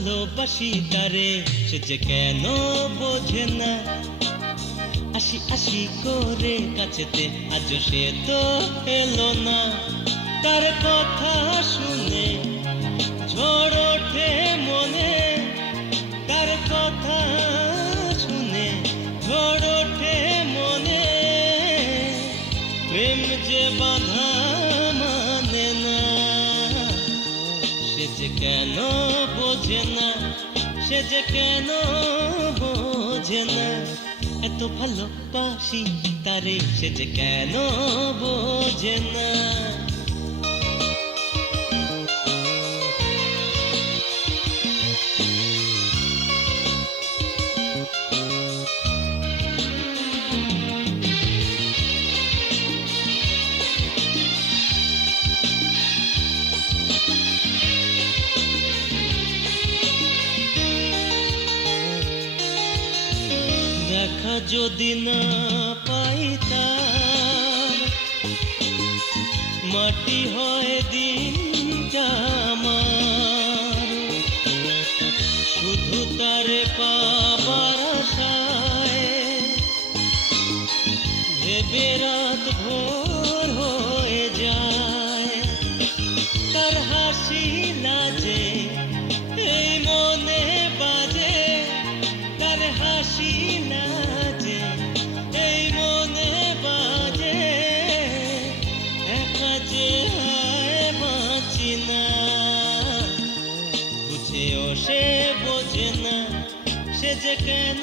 ভালোবাসি তারে, সে যে কেন বোঝে না। আসি আসি করে কাছেতে, আজও সে তো এলো না। তার কথা শুনে ঝড় ওঠে মনে, তার কথা শুনে ঝড় ওঠে মনে। প্রেম যে বাঁধা মানে না, সে যে কেন বোঝে না, সে যে কেন বোঝে না। এত ভালোবাসি তারে, সে যে কেন বোঝে না। দেখা যদি না পাইতাম, মাটি হয় দিনটা আমার। শুধু তারে পাবার আশায় ভেবে রাত ভোর হয়ে যায়। তার হাসি লাজে এই মনে বাজে, তার হাসি লাজে এই মনে বাজে। একা যে হায় বাঁচি না, বুঝেও সে বোঝে না, সে যে কেন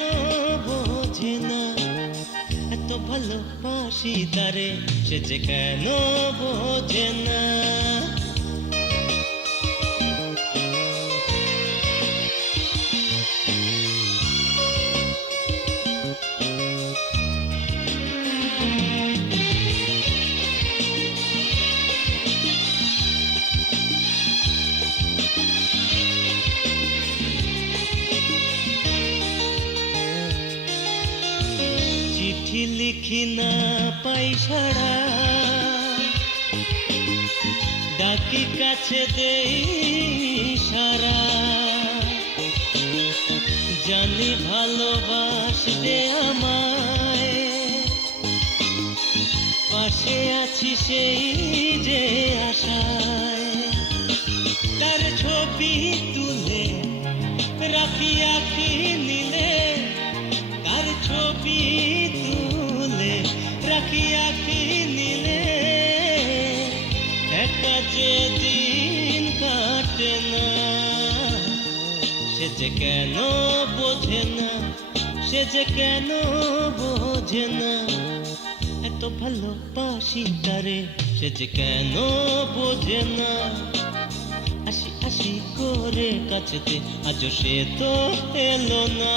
বোঝে না। এত ভালোবাসি তারে, সে যে কেন বোঝে না। চিঠি লিখি না পাই সাড়া, ডাকি কাছে দেই সারা। জানি ভালোবাসবে আমায়, পাশে আছি সেই যে আশায়। তার ছবি তুলে রাখি আঁখি নিলে, তার ছবি তুলে রাখি আঁখি নিলে। একা যে দিন কাটে না, সে যে কেন বোঝে না, সে যে কেন বোঝে না। এত ভালোবাসি তারে, সে যে কেন বোঝে না। আসি আসি করে কাছেতে, আজও সে তো এলো না।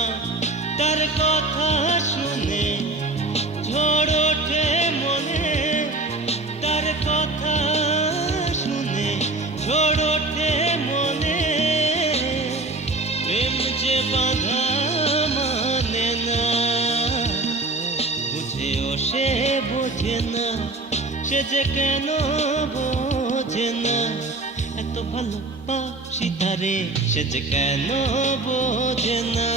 তার কথা শুনে ঝড় ওঠে মনে, তার কথা শুনে ঝড় ওঠে মনে। প্রেম যে বাঁধা মানে না, বুঝেও সে বোঝে না, সে যে কেন বোঝে না। এত ভালোবাসি তারে, সে যে কেন বোঝে না।